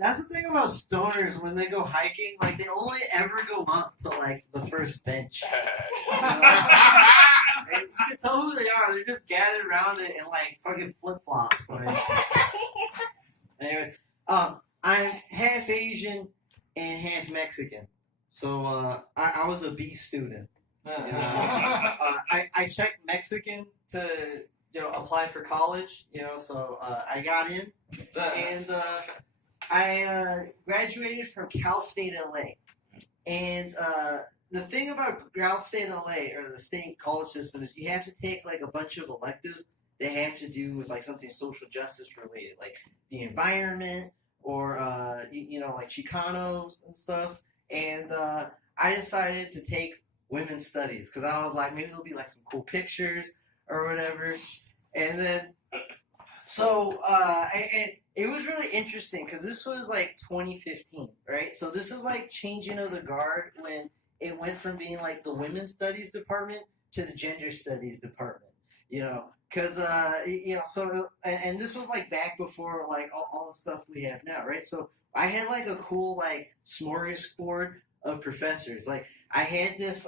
that's the thing about stoners when they go hiking. Like they only ever go up to like the first bench. You can tell who they are. They're just gathered around it in like fucking flip flops. Like, anyway, I'm half Asian and half Mexican, so I was a B student. I checked Mexican to apply for college. So I got in, and I graduated from Cal State LA, and the thing about Cal State LA or the state college system is you have to take like a bunch of electives that have to do with like something social justice related, like the environment or like Chicanos and stuff. And I decided to take women's studies because I was like, maybe there'll be like some cool pictures or whatever. And then and it was really interesting because this was like 2015, right? So this is like changing of the guard when it went from being like the women's studies department to the gender studies department, because and this was like back before like all the stuff we have now, right? So I had like a cool like smorgasbord of professors. Like I had this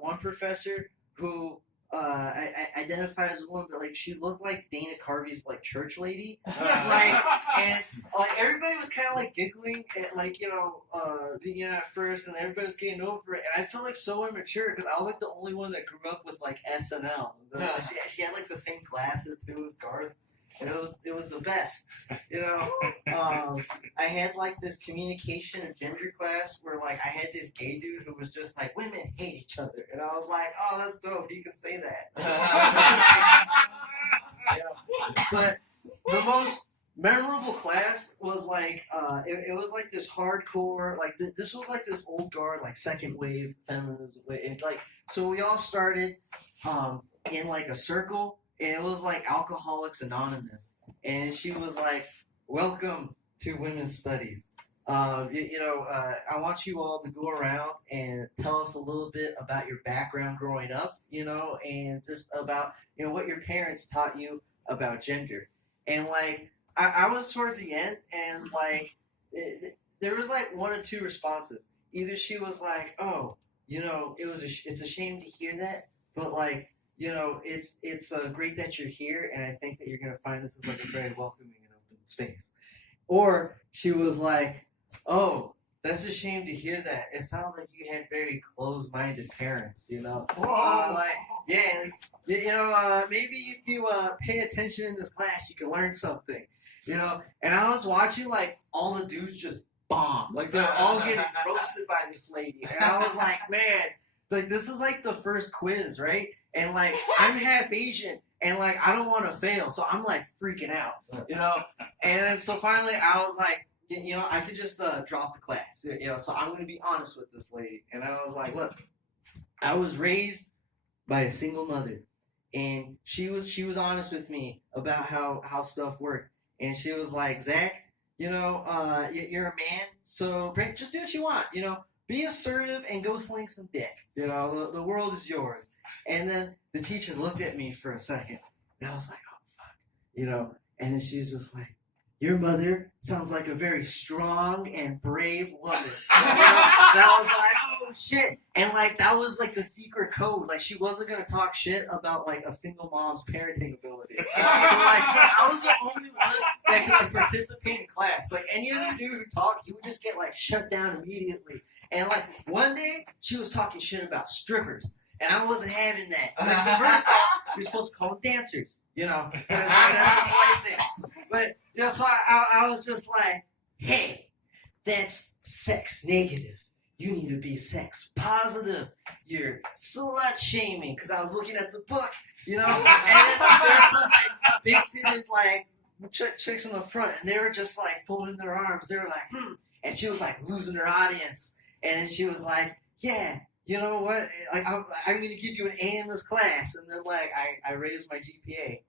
one professor who identified as a woman, but like she looked like Dana Carvey's like church lady, and like everybody was kind of like giggling at like at first, and everybody was getting over it, and I felt like so immature because I was like the only one that grew up with like SNL. She had like the same glasses too as Garth. And it was the best, I had like this communication and gender class where like I had this gay dude who was just like women hate each other, and I was like, oh, that's dope. He can say that. But the most memorable class was like it was like this hardcore like this was like this old guard like second wave feminism, and like so we all started in like a circle. And it was like Alcoholics Anonymous. And she was like, welcome to Women's Studies. I want you all to go around and tell us a little bit about your background growing up, and just about, what your parents taught you about gender. And like, I was towards the end, and like, there was like one or two responses. Either she was like, oh, it's a shame to hear that, but like, it's great that you're here, and I think that you're going to find this is like a very welcoming and open space. Or she was like, oh, that's a shame to hear that. It sounds like you had very closed-minded parents, maybe if you pay attention in this class, you can learn something, And I was watching, like, all the dudes just bomb. Like, they're all getting roasted by this lady. And I was like, man, like, this is like the first quiz, right? And, like, I'm half Asian, and, like, I don't want to fail, so I'm, like, freaking out, And then, so finally, I was like, I could just drop the class, so I'm going to be honest with this lady. And I was like, look, I was raised by a single mother, and she was honest with me about how stuff worked. And she was like, Zach, you're a man, so just do what you want, Be assertive and go sling some dick. The world is yours. And then the teacher looked at me for a second, and I was like, oh, fuck. And then she's just like, your mother sounds like a very strong and brave woman. And I was like, oh, shit. And, like, that was, like, the secret code. Like, she wasn't going to talk shit about, like, a single mom's parenting ability. So, like, I was the only one that could, like, participate in class. Like, any other dude who talked, he would just get, like, shut down immediately. And, like, one day, she was talking shit about strippers. And I wasn't having that. Like, first off, you're supposed to call them dancers, because that's a polite thing. But, so I was just like, hey, that's sex negative. You need to be sex positive. You're slut shaming. Because I was looking at the book, And then there's some, like, big-titted, like, chicks in the front. And they were just, like, folding their arms. They were like, And she was, like, losing her audience. And then she was like, yeah. You know what? Like, I'm going to give you an A in this class. And then, like, I raised my GPA.